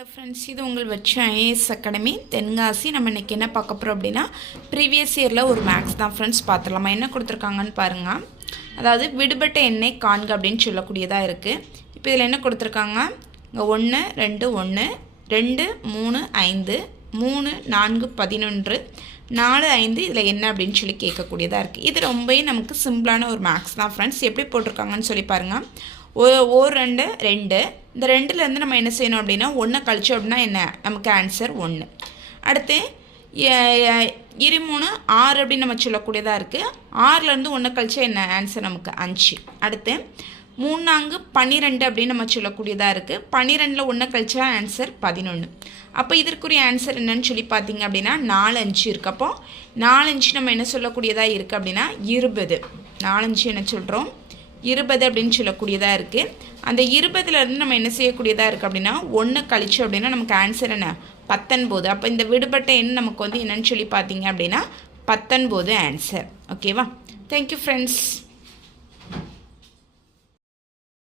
Hello friends, இது உங்கள் வச்ச ஐஏஎஸ் அகாடமி தென்காசி. நம்ம இன்றைக்கி என்ன பார்க்க போகிறோம் அப்படின்னா, ப்ரீவியஸ் இயரில் ஒரு மேக்ஸ் தான் ஃப்ரெண்ட்ஸ். பார்த்துடலாமா என்ன கொடுத்துருக்காங்கன்னு பாருங்கள். அதாவது விடுபட்ட எண்ணெய் காண்க அப்படின்னு சொல்லக்கூடியதாக இருக்குது. இப்போ இதில் என்ன கொடுத்துருக்காங்க, இங்கே 1 2 1 2 3 5 3 4 11 4 5 இதில் என்ன அப்படின்னு சொல்லி கேட்கக்கூடியதாக இருக்குது. இது ரொம்பவே நமக்கு சிம்பிளான ஒரு மேக்ஸ் தான் ஃப்ரெண்ட்ஸ். எப்படி போட்டிருக்காங்கன்னு சொல்லி பாருங்கள். ஒரு 2 2 இந்த 2லேருந்து நம்ம என்ன செய்யணும் அப்படின்னா 1 கழிச்சோம் அப்படின்னா என்ன நமக்கு ஆன்சர் 1. அடுத்து 23 6 அப்படின்னு நம்ம சொல்லக்கூடியதாக இருக்குது. 6லேருந்து 1 கழிச்சா என்ன ஆன்சர் நமக்கு 5. அடுத்து 3 4 12 அப்படின்னு நம்ம சொல்லக்கூடியதாக இருக்குது. 12ல் 1 கழிச்சா ஆன்சர் 11. அப்போ இதற்குரிய ஆன்சர் என்னன்னு சொல்லி பார்த்தீங்க அப்படின்னா 4 5 இருக்குது. அப்போ 4 5 நம்ம என்ன சொல்லக்கூடியதாக இருக்குது அப்படின்னா 20. 4 5 என்ன சொல்கிறோம் 20 அப்படின்னு சொல்லக்கூடியதாக இருக்குது. அந்த 20லேருந்து நம்ம என்ன செய்யக்கூடியதாக இருக்குது அப்படின்னா 1 கழிச்சோம் அப்படின்னா நமக்கு ஆன்சர் என்ன 19. அப்போ இந்த விடுபட்ட எண் நமக்கு வந்து என்னன்னு சொல்லி பார்த்தீங்க அப்படின்னா 19 ஆன்சர். ஓகேவா? Thank you friends.